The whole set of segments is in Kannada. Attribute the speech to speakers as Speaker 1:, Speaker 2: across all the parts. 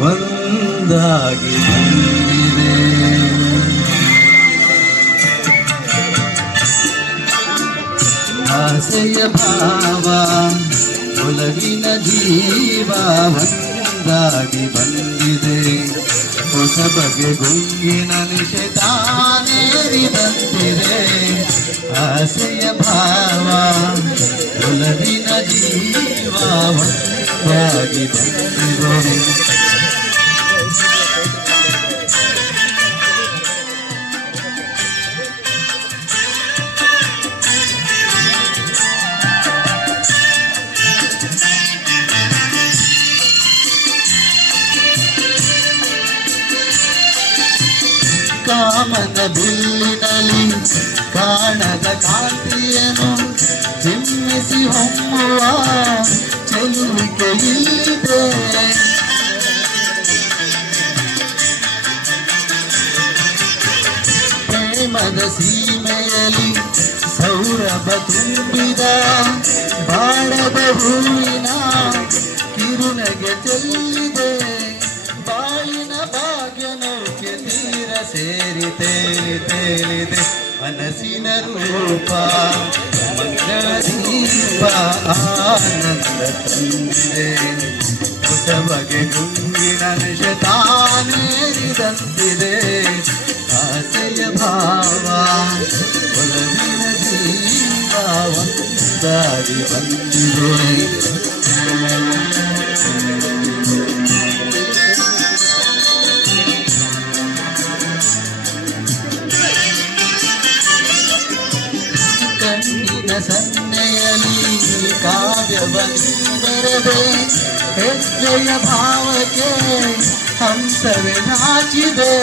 Speaker 1: ಒಂದಾಗಿ ಬಂದಿದೆ. ಆಸೆಯ ಭಾವ ಒಲಗಿನ ಜೀವ ಒಂದಾಗಿ ಬಂದಿದೆ. ಹೊಸ ಬಗೆ ಗುಂಗಿನ ನಿಷೇಧಾನೇರಿ ಬಂದಿದೆ ಆಸೆಯ ಭಾವ ಒಲಗಿನ ಜೀವ ಒಂದಾಗಿ ಬಂದಿರೋ ಕಾಮನ ಬಿಲ್ಲಿನಲ್ಲಿ ಕಾಣದ ಕಾಂತಿಯನು ಚಿಮ್ಮಿಸಿ ಹೊಮ್ಮುವ ಚೆಲುವಿಕೆ ಇಲ್ಲಿದೆ. ಪ್ರೇಮದ ಸೀಮೆಯಲ್ಲಿ ಸೌರಭ ತುಂಬಿದ ಬಾಡದ ಹೂವಿನ ಕಿರುನಗೆ ಚೆಲ್ಲಿದೆ ಸೇರಿ ತೇಲಿ ತೇಲಿದೆ ಮನಸ್ಸಿನ ರೂಪ ಮಂಗಳ ದೀಪ ಆನಂದ ತಂದಿದೆ ಹೊಸ ಬಗೆ ಗುಂಗಿನ ನಿಶ ತಾನೇರಿದಂತಿದೆ ಆಸೆಯ ಭಾವ ಒಲವಿನ ಜೀವ ಒಂದಾಗಿ ಬಂದಿದೆ ಬರದೆ ಹೆಜ್ಜೆಯ ಭಾವಕ್ಕೆ ಹಂಸವೇ ನಾಚಿದೆ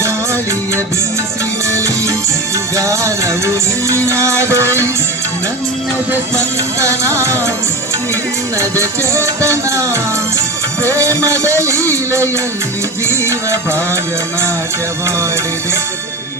Speaker 1: ಗಾಳಿಯ ಬೀಸಿನಲ್ಲಿ ಗಾನವು ನೀನಾದೆ ನನ್ನದ ಸ್ಪಂದನ ನಿನ್ನದ ಚೇತನ ಪ್ರೇಮದ ಲೀಲೆಯಲ್ಲಿ ಜೀವ ಭಾಗ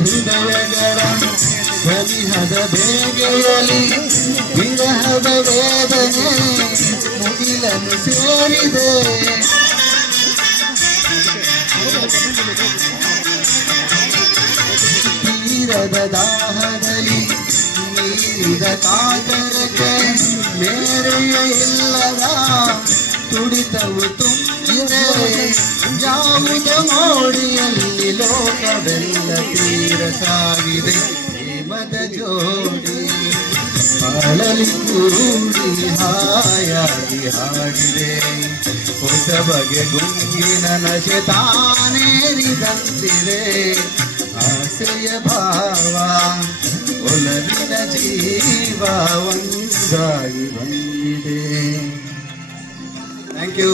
Speaker 1: ಹೃದಯಗಳ ಬಲಿಹದ ಬೇಗೆಯಲಿ ವಿರಹದ ವೇದನೆ ಮುಗಿಲನ್ನು ಸೇರಿದೆ ತೀರದ ದಾಹದಲ್ಲಿ ನೀರಿದ ಕಾಕರಕ್ಕೆ ಮೇರೆ ಇಲ್ಲದ ತುಡಿತವು ತುಂಬಿದರೆ ಯಾವುದ ಮೋಡಿಯಲ್ಲಿ ಲೋಕವೆಲ್ಲ ತೀರ ಸಾಗಿದೆ ಪ್ರೇಮದ ಜೋಡಿ ಅಳಲಿ ಕೂಡಿ, ಹಾಯಾಗಿ ಹಾಡಿದೆ. ಹೊಸ ಬಗೆ ಗುಂಗಿನ ನಶೆ ತಾನೇರಿದಂತಿದೆ ಆಸೆಯ ಭಾವ, ಒಲವಿನ ಜೀವ ಒಂದಾಗಿ ಬಂದಿದೆ. Thank you